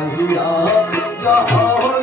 পাইয়া যাবে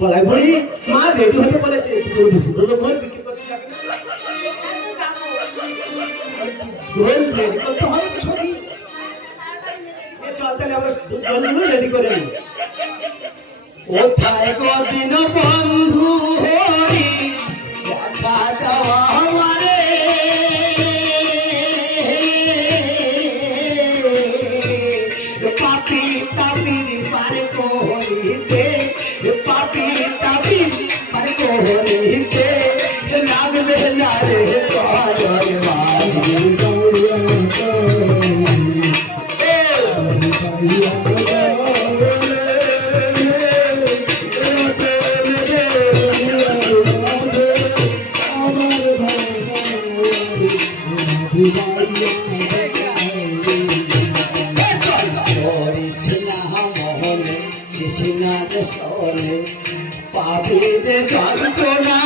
বলাই বলি মা রেডি হতে বলেছে দুটো বল বিক্রি করতে যাবে বল রেডি করতে হবে তো সবই চল তাহলে আমরা দুজনে রেডি করে নিই কোথায় গো দিন বন্ধু হরি দেখা যাওয়া আমারে পাপি তাপির পারে করিতে পাপি তাপির পারে করিতে লাগবে না রে পারে মাঝি পাপিতে যন্ত্রণা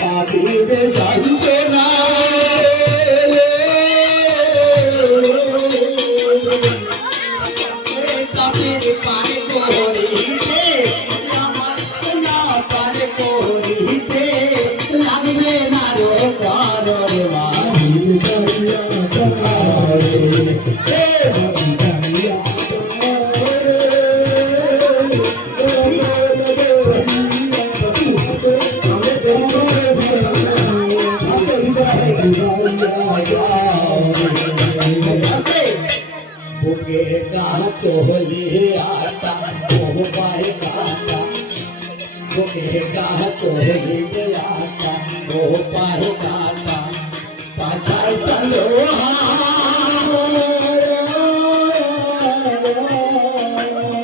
পাপিতে যন্ত্রণা কাপের পারে করিতে আমার না পারে করিতে লাগবে না রে কারোর মাঝি बुके का चोली आता ओ पाए काटा बुके का चोली आता ओ पाए काटा पाँच চলো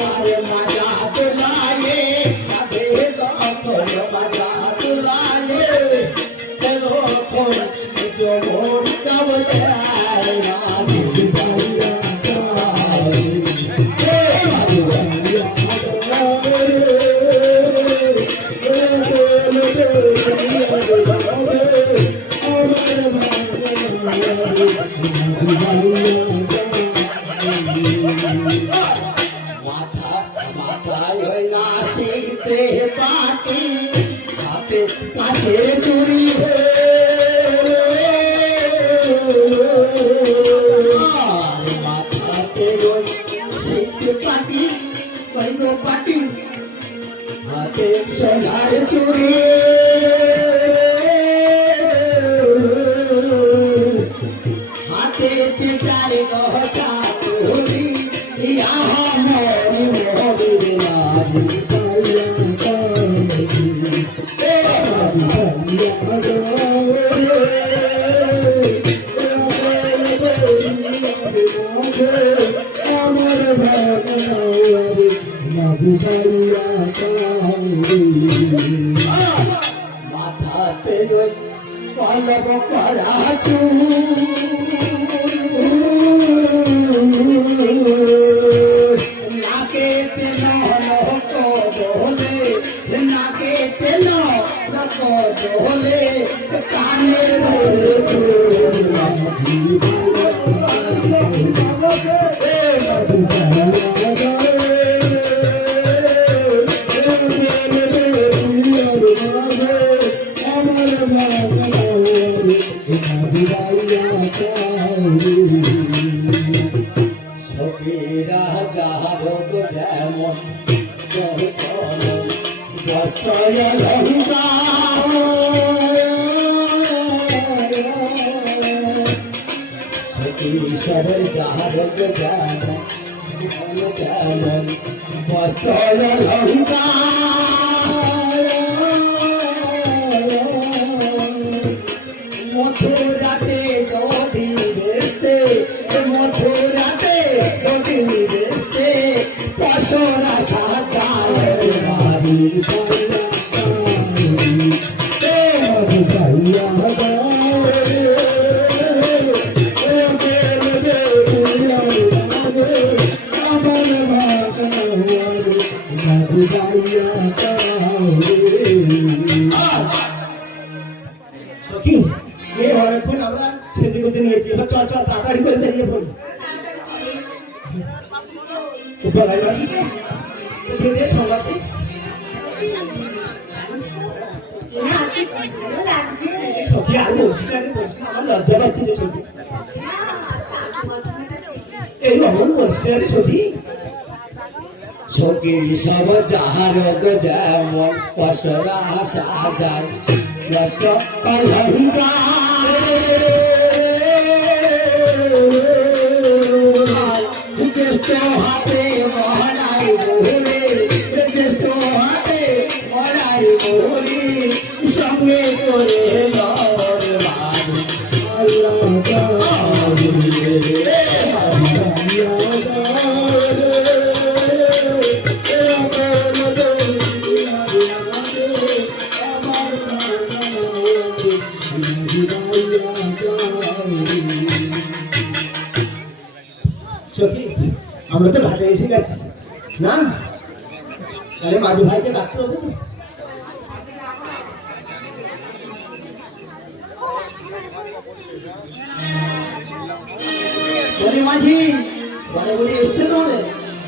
আরে মজা তুলায়ে আবে তখন মজা তুলায়ে চলো কোন জমন কব যায় না মাথায় নাচিতে পাটি হাতে কাছে চুরি মাথাতে ওই শিখতে পাটি পাটি হাতে সোনার চুরি হাতে পিটাই গহচা চুরি ইয়া মরি মরি নাজি মাথাতে ওই পলব করা নাকে তেল লোক দোলে নাকে তেল লোক দোলে কানে সখীরা যাহার যেমন বস্ত্রয় সখী সবের যাহার যেমন বস্ত্রয় মথুরাতে যদি বেসতে মথুরাতে যদি বেসতে পশরা সাজায় বাড়ি সখী অনেকক্ষণ আমরা সেজে গুছে নিয়েছি এবার চল চল তাড়াতাড়ি করে বেরিয়ে পড়ি বলাই মাঝি খেতে সংবাদে সখী আর বলছি না আমার লজ্জা পাচ্ছি রে সখী এই অমন বলছি না রে সখী সখী সব যাহার যেমন পশরা সাজায় যত অলঙ্কার জ্যেষ্ঠ হাতে মহারাই মোহরে জ্যেষ্ঠ হাতে মহারাই মোহরে সঙ্গে করে লর বাড়ি সখী আমরা তো ঘাটে এসে গেছি না আরে মাঝি ভাইকে ডাকতে হবে তো বলি মাঝি বলে বলি এসছে তোমাদের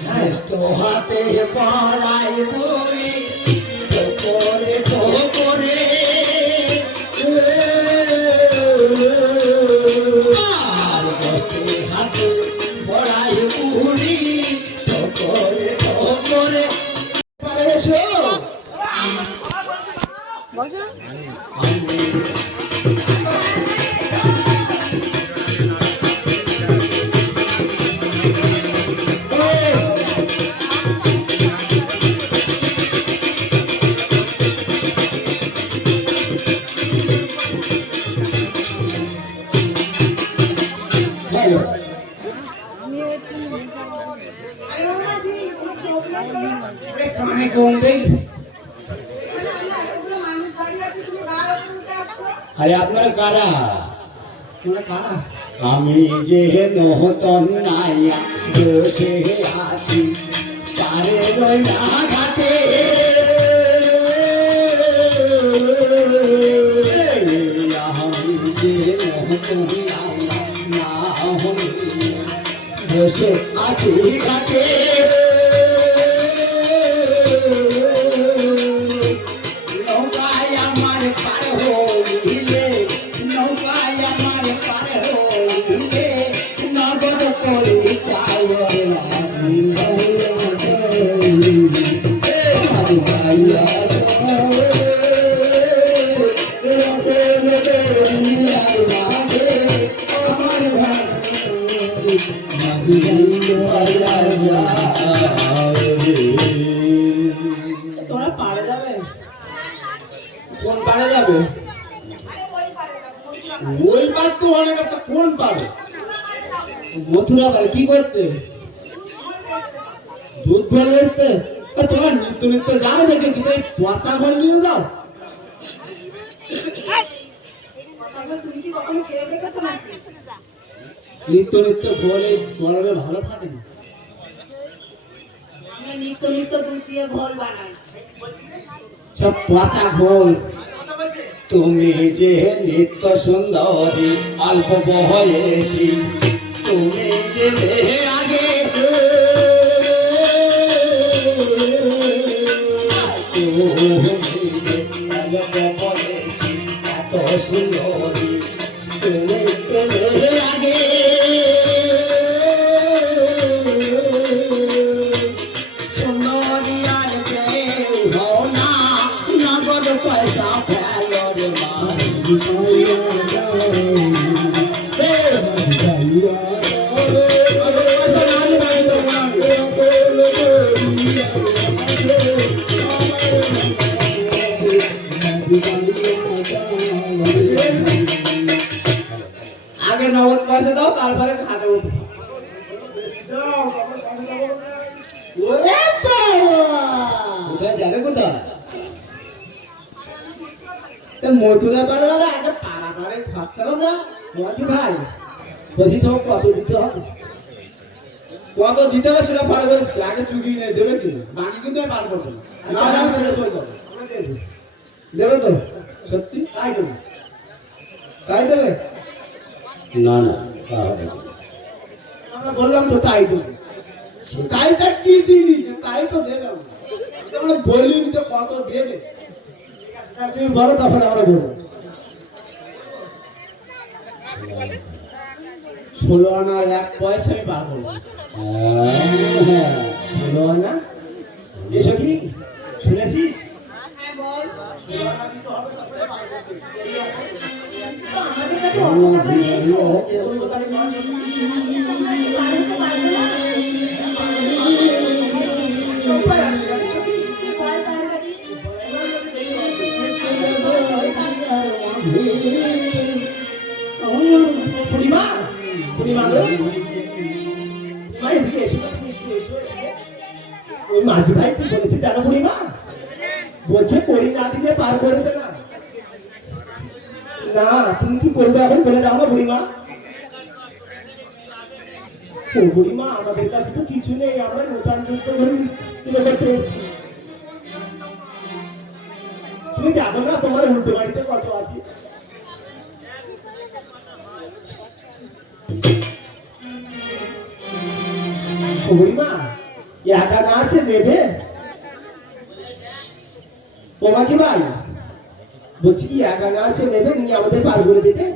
জ্যেষ্ঠ হাতে পড়াই বলে ঠোকরে ঠোকরে আর দশটি হাতে পড়াই বুড়ি ঠোকরে ঠোকরে এলো কানে কমবে আরে আপনার কারা তোরা কারা আমি যে নহতন নাইয়া বসে আছি পারে রই না ঘাটে আমি যে নহতন নাইয়া না বসে আছি ঘাটে নৌকায় আমার পার হইলে নৌকায় আমার পার হইলে নগদ করি চাই তোরা পারে যাবে কোন পারে যাবে ওই পার তো অনেক একটা কোন পারে মথুরা পারে কি করতে দুধ ধরে দেখতে তোমার নিত্য নিত্য যাও দেখেছি তাই পচা ঘর নিয়ে যাও নিত্য নিত্য ঘরে গরমে ভালো থাকে না নিত্য নিত্য দুধ দিয়ে ঘোল বানাই সব পচা ঘর তুমি যে নিত্য সুন্দরী অল্প বয়সী তুমি যে আগে এত সুন্দরী তুমি আগে সুন্দরী আর কেউ হও না নগদ পয়সা ফেলো রে আগে নগদ পয়সা দাও তারপরে খাটে উঠো ওরে কোথায় যাবে কোথায় মধুরা পারে যাবে একটা পাড়া পাড়ে খরচারও যা বলছি ভাই বলছি তো কত দিতে হবে কত দিতে হবে সেটা পরে বলছি আগে চুরি নিয়ে দেবে কি বাকি কিন্তু আমি পার করবো না আমি সেটা চলে যাবো দেবে তো সত্যি তাই দেবে তাই দেবে না না তা হবে না। আমরা বললাম তো তাই দেবে তাইটা কি জিনিস তাই তো দেবে আমরা বলিনি তো কত দেবে তুমি বলো তারপরে আমরা বলবো 16 আনা 1 পয়সা আমি পার করবো 16 আনা এসব কি শুনেছিস হ্যাঁ বল 16 আনা দিতে হবে তারপরে পার করতে তো আমাদের কাছে অত টাকা নেই তো। ওই কথা আমি বলছি। আমরা কি পারবো না? উপায় আছে না, এসব কি? কি বল তাড়াতাড়ি। পূর্ণিমা পূর্ণিমা গো পূর্ণিমা এদিকে এসো এসো ওই মাঝি ভাই কি বলেছে জানো পূর্ণিমা বলছে করি না দিলে পার করবে না না তুমি কি করবে এখন বলে দাও না বুড়িমা ও বুড়িমা আমাদের কাছে তো কিছু নেই আমরা নতুন যুক্ত ধরে করতে এসেছি তুমি দেখো না তোমার উল্টো বাড়িতে কত আছে বুড়িমা একা না আছে নেবে তোমাকে ভাই বলছি কি একা না আছে নেবে নিয়ে আমাদের পার করে দেবে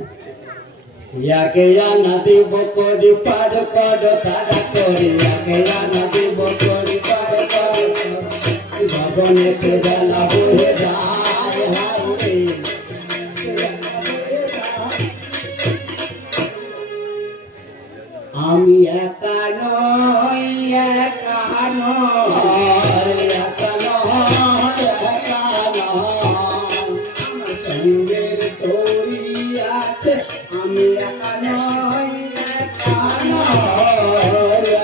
याके या नदी बकोरी पार कर तारा कोरी याके या नदी बकोरी पार कर भगवान के बेला बोले जाए हाय रे আমি একা নই একা নই एका नय एका नय সঙ্গের তরি আছে আমি একা নই একা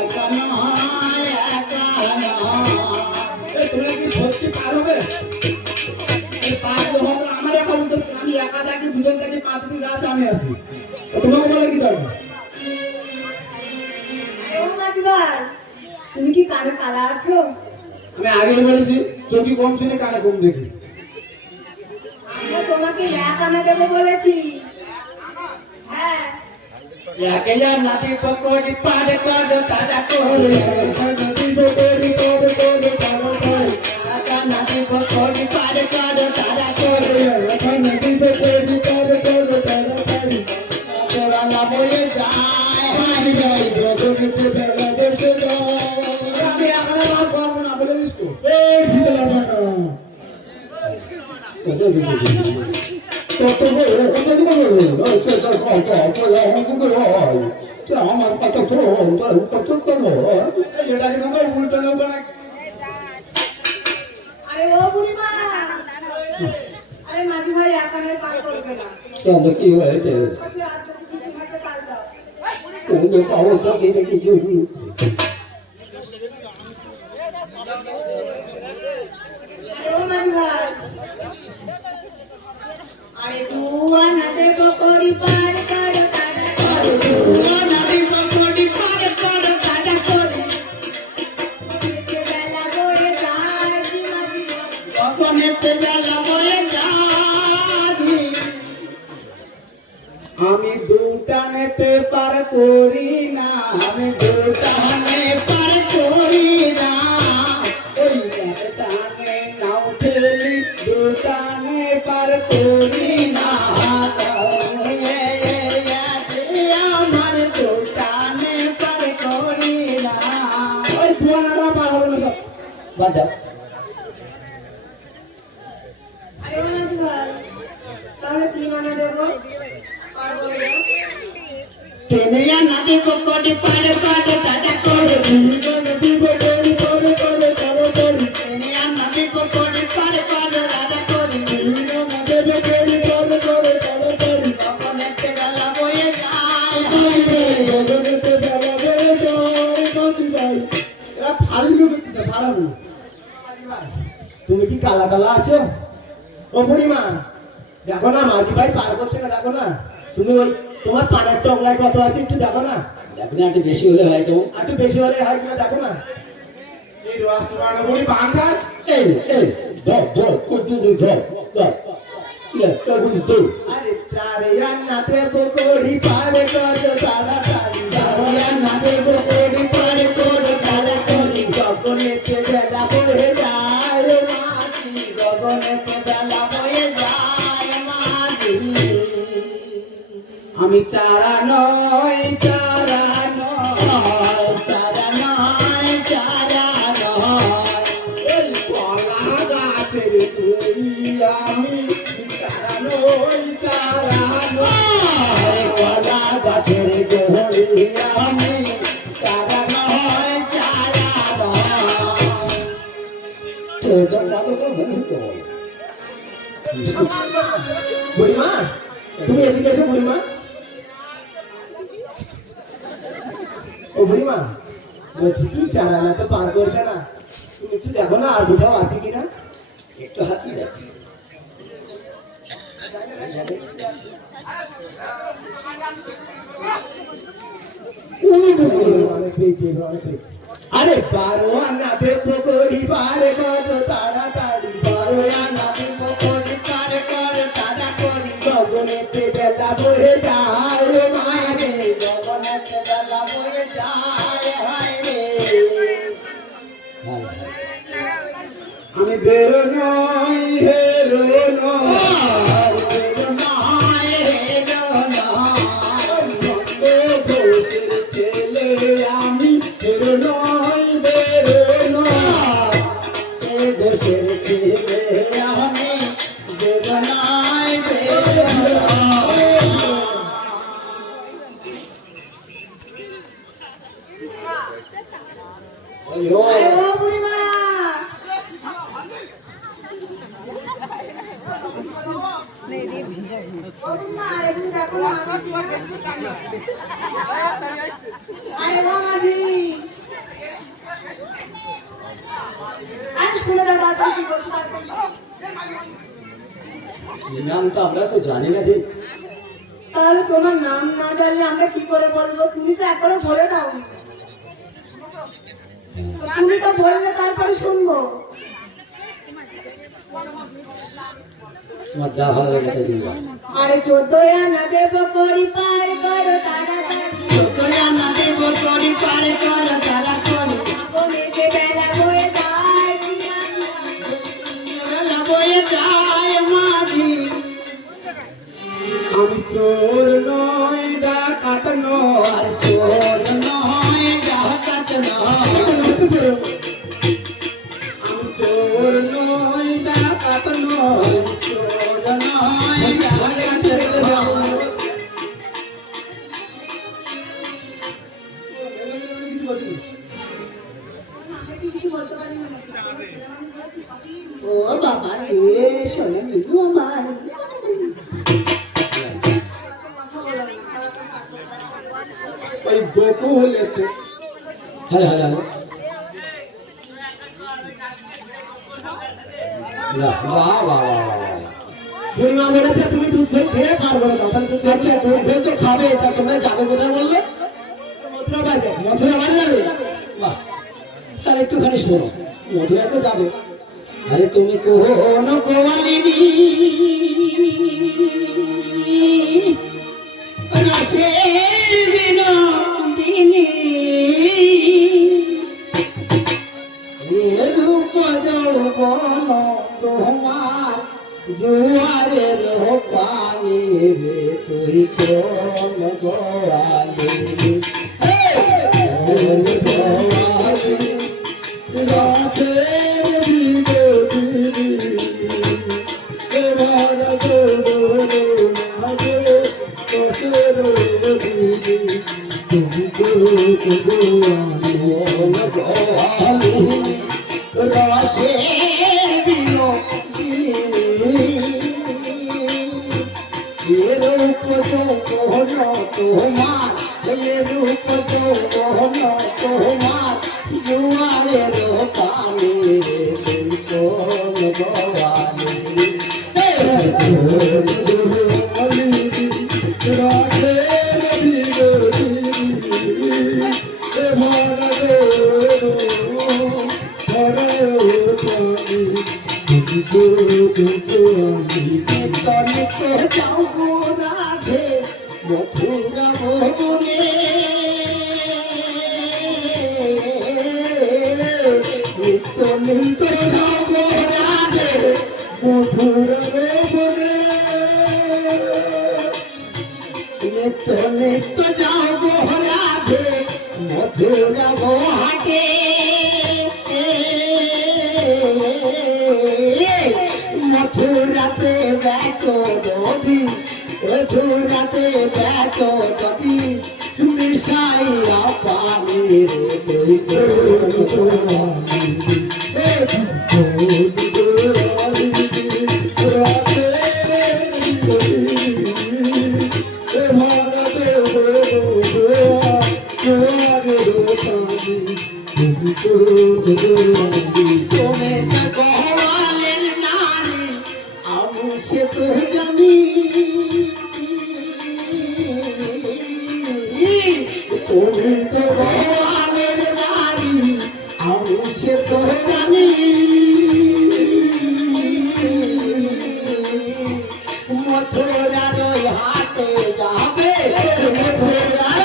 একা নয়, একা নয়। এই তোমরা কি সত্যি পার হবে? এই পার তো হবে না, আমার একা উঠতে আমি একা থাকি, দুজন থাকি, 5 দিন আছে আমি আছি। তো তোমাকে বলে কি দরকার? ও মাঝিবার, তুমি কি কানে কালা আছো? আমি আগে বলেছি চোখই কম শুনে কানে কম দেখি। আমরা তোমাকে এক আনা দেবো বলেছি। হ্যাঁ, একেলা নদী পকড়ি পার কর তারা করি একা নদী পকড়ি পার কর তারা করি বেলা বয়ে যায় হাই হাই আমি এখন আর করবো না বলে দিস তো। আমার কথা তো এই এটাকে তোমার উল্টো নৌকা না। আরে ও বুড়িমা, আরে মাঝি ভাই এক আনার পার করবে না। কি হয়েছে ওকে আর কিছু হাতে কাল দাও। তুমি পাবো তো কি দেখি আরে ও মাঝি ভাই, আরে তু আনাতে পকড়ি পার কর তারা কর। নদী পকড়ি পার কর তারা করি বেলা করে যায় কি মাঝি ভাই। অপনেতে বেলা বয়ে যাবি আমি দুটানেতে পার করি না, আমি দুটানে পার করি না ওই টানে নাও ঠেলি দুটানে পার করি না। আমার দুটানে পার করি না ওই পুরানোটা পার হবে না সব। বাজা আরে ও মাঝি ভাই, তাহলে 3 আনা দেবো, পার করে দাও। কেনিয়া নদী পকড়ি পার কর তারা করি কেনিয়া নদী পকড়ি পার কর তারা করি অপনেতে বেলা বয়ে যায় এরা ফালতু করতেছে, ফালতু। তুমি কি কালা কালা আছো? ও বুড়িমা, দেখো না মাঝি ভাই পার করছে না, দেখো না। তুমি ওই তোমার পানের টংলায় কত আছে একটু দেখো না। দেখুন একটু বেশি হলে হয়তো আর একটু বেশি হলে হয় কিনা দেখো না। এই রাস্তা বুড়ি পান খায়। এই ধর কুচুরি ধর আরে চারে আন্নাতে পকড়ি পার কর তাড়াতাড়ি, সারিয়া নদী পকড়ি পার কর তারা করি গগনেতে বেলা বয়ে যায় মাঝি। গগনেতে বেলা বয়ে যায় মাঝি আমি চারা নয়, চারা নয়, চারা নয় চারা নয় এই কলা গাছের তৈরি আমি চারা নয়, চারা নয়। কলা গাছের গোহরি আমি চারা নয় চারা নয় বুড়িমা, তুমি এদিকে এসো বুড়িমা। ও বুড়িমা, বলছি কি চারা না তো পার করবে না, তুমি একটু দেখো না আর কোথাও আছে কিনা। একটু হাতি দেখো অনেক পেয়েছি, অনেক পেয়েছি। আরে বারো আন্নাতে পকড়ি পারে কত তাড়াতাড়ি, বড়য়া নদী পকড়ি পার কর তারা করি গগনেতে বেলা বয়ে যায় মায় রে গগনেতে বেলা বয়ে যায় হায় রে আমি বেরো নই হেরো নয়, ঘোষের ছেলে আমি বেরো নই, বেরো নয়। দেশের ছেলে আমি বেদনায় বেদনায় আরে ও বুড়িমা, ও বুড়িমা, একটু দেখো না। আরে ও মাঝি, আরে শুনে দাদা তুই কি বলছিস? নাম তো আমরা তো জানি না ঠিক। তাহলে তোমার নাম না জানলে আমরা কি করে বলবো? তুমি তো একবারে বলে দাও। তুমি তো বললে তারপরে শুনবো। তোমার যা ভালো লাগে তাই তুমি বলো। আরে 14 আনা দেব করি পার করো তাড়াতাড়ি, 14 আনা দেব করি পার করো তাড়াতাড়ি, মেঘে বেলা বয়ে যায় কি জানি। বেলা বয়ে যায় মাঝি। আমি চোর নই ডাকাত নই, আর চোর নয় ডাকাত নয়, আমি চোর নই ডাকাত নই। চোর নয় ডাকাত নয়। কিছু বলতে পারি না। ও বাবা রে, শোনে নিলু আমার। ওই গোকুল একটু হ্যালো হ্যালো বাহ বাহ বাহ। পূর্ণিমা বলেছে তুমি দুধ দই খেয়ে পার করে দাও, তাহলে দুধ দই আচ্ছা তোর ফের তো খাবে, তা তোমরা যাবে কোথায় বললে? মথুরা বাজে। মথুরা বাড়ি যাবে? বাহ, তাহলে একটুখানি শোনো, মথুরা তো যাবে। আরে তুমি কোন কোয়ালিনী রসের বিনোদিনী, রূপ যৌবন তোমার জুয়ারের পানি রে, তুই কোন গোয়ালিনী? কোন গোয়ালিনী রাতের বিনোদিনী, তোমার যৌবন মাঝে রসের বিনোদিনী, তুমি তো গোয়ালিনী। কোন গোয়ালিনী রসের বিনোদিনী, রূপ যৌবন তোমার, রূপ যৌবন তোমার জুয়ারের পানি রে, তুই কোন গোয়ালিনী? নিত্য যাও গো রাধে মথুরা ভবনে, নিত্য নিত্য যাও গো রাধে মথুরা ভবনে, নিত্য নিত্য যাও গো রাধে মথুরা ঘাটে, মথুরাতে বেচো যদি, মথুরাতে বেচো যদি মিশাইয়া পানি রে, তুই কোন গোয়ালিনী? তুমি যে গোয়ালের নারী আমি সে তো জানি, তুমি তো গোয়ালের নারী আমি সে তো জানি, মথুরার ওই হাটে যাবে, মথুরার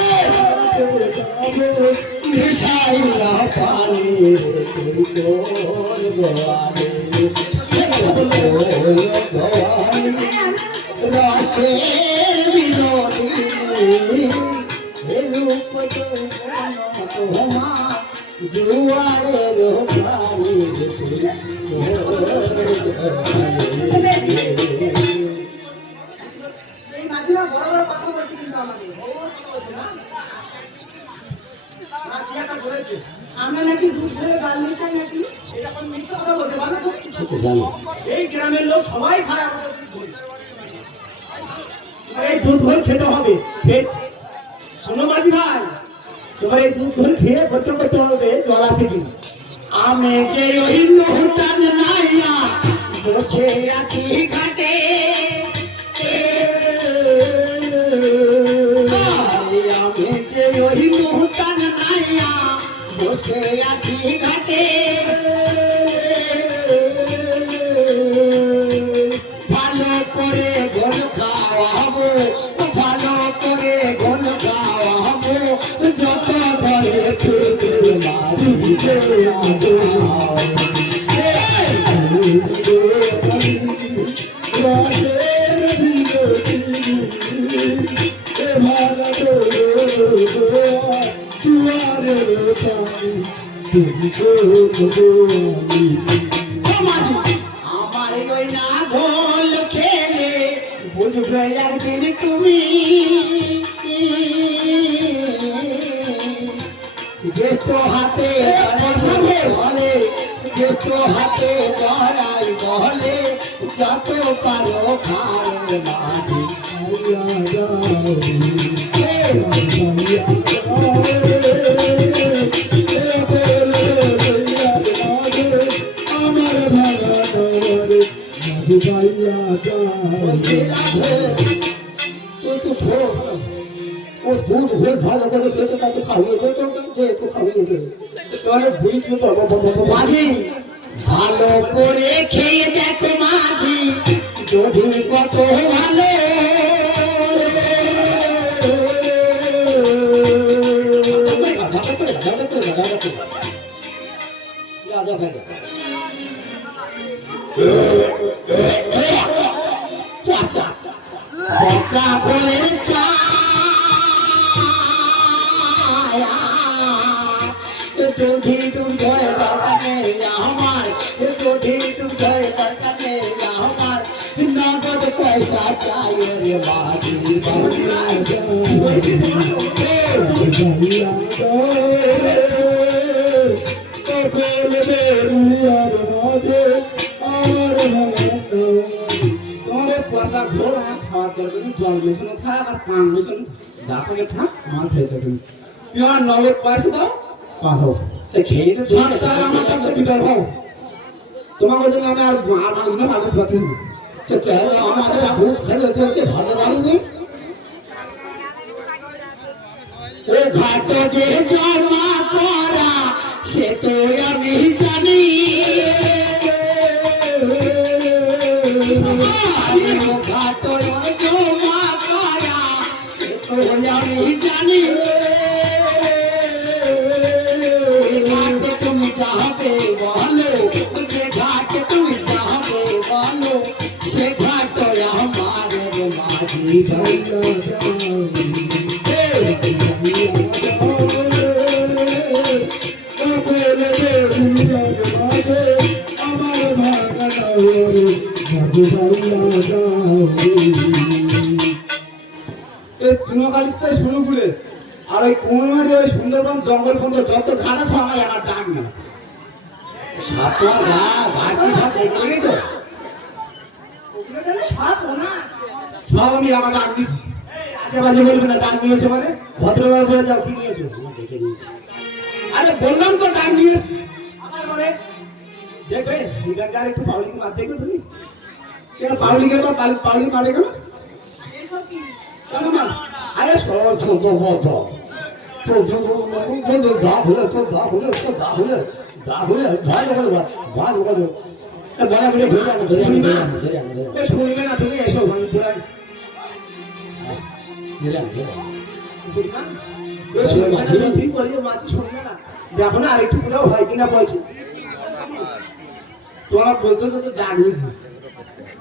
মিশাইয়া পানি রে, তুই কোন গোয়ালিনী? গোয়ালিনী রসের বিনোদিনী, রূপ যৌবন তোমার জুয়ারের পানি রে, তুই কোন গোয়ালিনী? এই মাঝিরা বড় বড় কথা বলছে কিন্তু আমাদের। আমরা নাকি দুধ ধরে গাল মেশাই নাকি? এরকম মিথ্যা কথা বলতে পারবে না? সেটা জানি। এই গ্রামের লোক সবাই খায় আমাদের দুধ দই। আর এই দুধ দই খেতে হবে, শোনো মাঝি ভাই, তোমার এই দুধ ধরে খেয়ে গোসল করতে হবে, জল আছে কি? আমি যে ওই নৌকার নাইয়া বসে আছি ঘাটে, আমি যে ওই নৌকার নাইয়া বসে আছি ঘাটে, ভালো করে গোল খাওয়াবো, ভালো করে গোল খাওয়াবো, যত ধরে ফিরে মারিবে আমার ওই না গোল খেলে বুঝবে একদিন তুমি, জ্যেষ্ঠ হাতে বলে, জ্যেষ্ঠ হাতে বড়াই বলে, যত পারো খাড়ে মাঝি ও দুধ হয়ে ভালো করে খেতে তাকে খাওয়িয়ে দে, তো একটু খাওয়িয়ে দে। তোমার ভুল কি তো মাঝি ভালো করে খেয়ে দেখো মাঝি, যদি কত ভালো বলে দুধি দুধ হয় দরকার নেই আমার, দুধি দুধ হয় দরকার নেই আমার, নগদ পয়সা চাই রে মাঝি তোমার পয়সা ঘোর আমার খাওয়ার দরকার নেই, জল মেশানো থাক আর পান মেশানো যা করে থাক, আমার খেতে তুমি তুমি আমার নগদ পয়সা দাও, পাঠাও খেয়ে তো আমার টাকা দিতে দাও, তোমাকে জন্য আমি আর আমার গুলো আগে পাঠাতে দেবো। আমাদের দুধ খেলে তোকে ভালো লাগেনি, ও ঘাট যে জমা করা সে তো আমি জানি, ও ঘাট জমা করা সে তো আমি জানি, ঘাটে তুমি যাবে বলো, যে ঘাটে তুমি যাবে বলো, সে ঘাট আমার মাঝি ভাইয়া চুনোকালিতে শুরু করে আর ওই কুমিরমারি ওই সুন্দরবন জঙ্গল বন্ধ যত ঘাট আছে আমার আমার ডাক না, সাতটা গা ঘাটি সাথে দেখে গেছো, ওখানে গেলে সব না সব আমি আমার ডাক দিচ্ছি, আজে বাজে বলবে না, ডাক নিয়েছে মানে ভদ্রভাবে বলে যাও কি নিয়েছো। দেখে নিয়েছি আরে বললাম তো ডাক নিয়েছি, আমার ঘরে দেখবে আর একটু পাবলিক মার দেখবে তুমি, কেন পাবলিকের বা পাবলিক মারে কেন এসব কি কেন মার? আরে সব ছোট বড় তো গা হলে তো গা হলে তো গা হলে গা হলে ভালো করে ভালো করে বলা বলে ধরে আনো ধরে আনো ধরে আনো ধরে আনো ধরে এ শুনবে না তুমি, এসো আমি পুরাই ঠিক করি মাছি শুনবে না, দেখো না আরেকটু কোথাও হয় কিনা বলছি, তোমার বলতেছো তো ডাক নিয়েছি,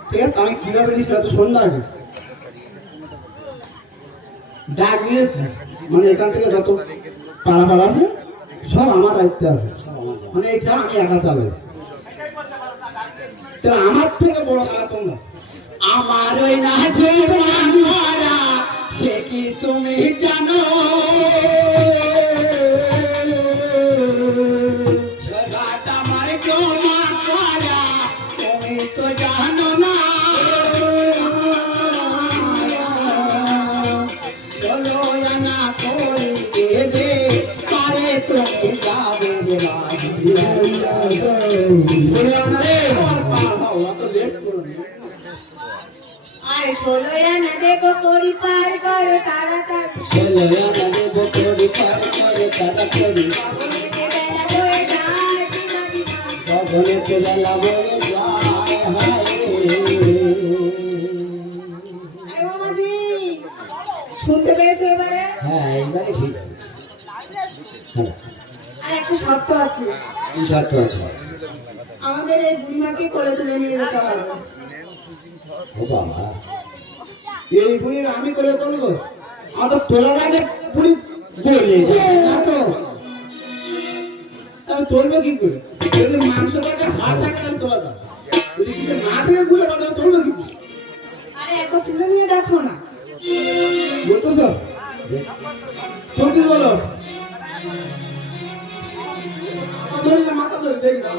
ঠিক আছে আমি কিভাবে নিয়েছি তো সন্ধ্যা আগে ডাক নিয়েছি, মানে এখান থেকে যত পাড়া আছে সব আমার দায়িত্বে আছে, মানে এটা আমি একা চালাই, তাহলে আমার থেকে বড় কারা তোমরা, আমার ওই না জমানোরা সে কি তুমি জানো, সে ঘাট আমার জমা করা তুমি তো জানো না, চলো ভাঙা করি দেবে পারে তুমি যাবে রে মাঝি ভাইয়া গো। আরে 16 আনা দেবো করি পার করো তাড়াতাড়ি ষোলো আনা দেব করি পার করে তারা করি গগনেতে বেলা বয়ে যায় দিবা দিবা গগনেতে বেলা বয়ে যায় হায় রে। আরে ও মাঝি শুনতে পেয়েছো এবারে হ্যাঁ এইবারে ঠিক আছে। হ্যাঁ আর একটা শর্ত আছে কি শর্ত আছে? আমাদের এই বুড়িমাকে কোলে তুলে নিয়ে যেতে হবে ও বাবা, এই বুড়ির আমি করে তুলবো আমাদের তোলার আগে বুড়ি বলে না তো আমি তুলবো কি করে? যদি মাংস থাকে হাড় থাকে আমি তোলা যাবো, যদি কিছু না থেকে গুলে আমি তুলবো কি করে? আরে একবার তুলে নিয়ে দেখো না বলতেছ সত্যি বলো, ধরি না মাথা ধরে দেখি না।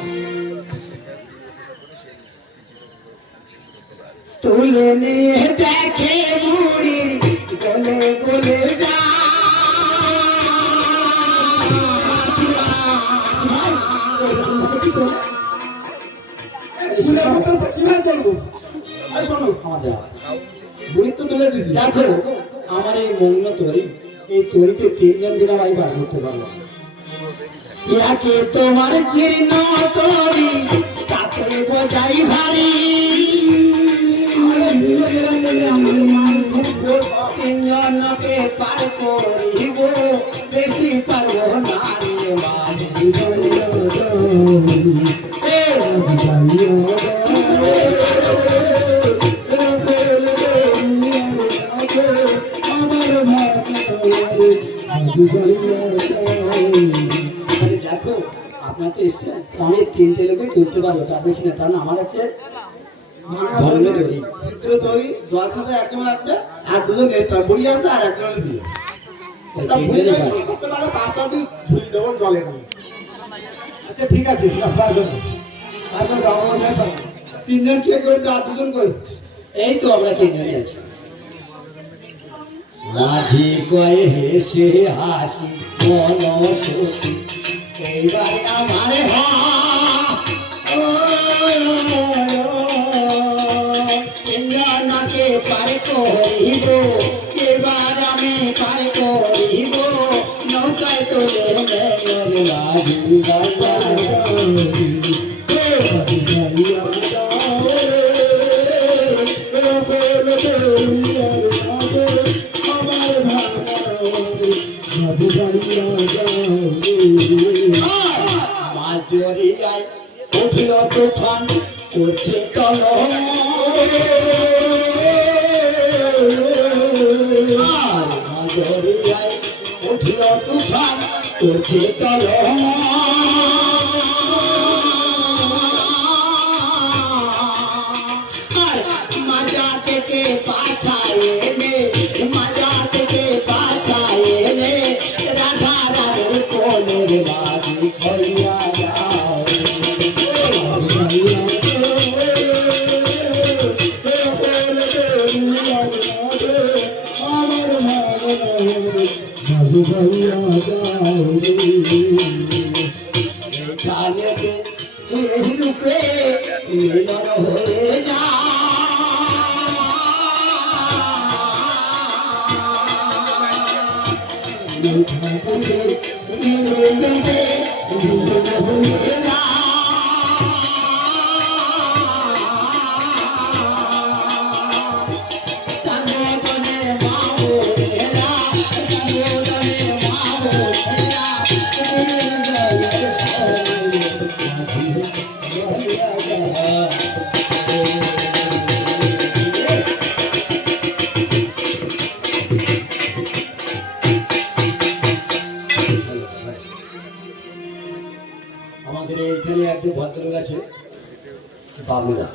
তুলে নিয়ে দেখে বুড়ির গলে গলে যা কিভাবে চলবো? আর শোনো, আমাদের বুড়ি তো তুলে দিছি, দেখো আমার এই মগ্ন তৈরি, এই তৈরিতে তিনজন দিলাম আমি বার করতে পারবো না। ইয়াকে তোমার জীর্ণ তরি তাতে বোঝাই ভারী আমাদের নিজে গেলাম বলে আমাদের মা খুব জোর পায়। তিনজনকে পার করিব বেশি পারবো না রে মাঝি ভাইয়া আরে দেখো আপনার তো ইচ্ছা আমি তিনটে লোকে তুলতে পারবো তার বেশি না, কারণ আমার হচ্ছে ধর্ম তৈরি। চিত্র তৈরি, জল সাথে একজন লাগবে, আর দুজন এক্সট্রা বুড়ি আছে আর একজন বিয়ে। তা বুড়ি যদি করতে পারে, 5টা দিন ঝুলি দেবো জলে নিয়ে। আচ্ছা ঠিক আছে, পারবে না, পারবে না, আমার মনে হয় পারবে। 3 জন কে করবে আর 2 জন কই? এই তো আমরা তিনজনই আছি। মাঝি কয়ে হেসে হাসি মন সখী এইবার আমার তিনজনকে পার করিব, এবার আমি পার করিব নৌকায় তোলে মেয়র মাঝি ভাইয়া মাজরিয়ায় উঠল তুফান করছে কলম মাজরিয়ায় উঠল তুফান করছে কলম মাজা থেকে পাছায় এনে মাজা থেকে পাছায় এনে রাধা রাধের কোলের বাড়ি হইয়া যাও এখানে এই রূপে মিলন হয়ে যা আমাদের এইখানে একজন ভদ্রলোক আছে বাবুদা,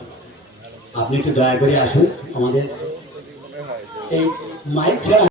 আপনি একটু দয়া করে আসুন আমাদের এই মাইক ছাড়া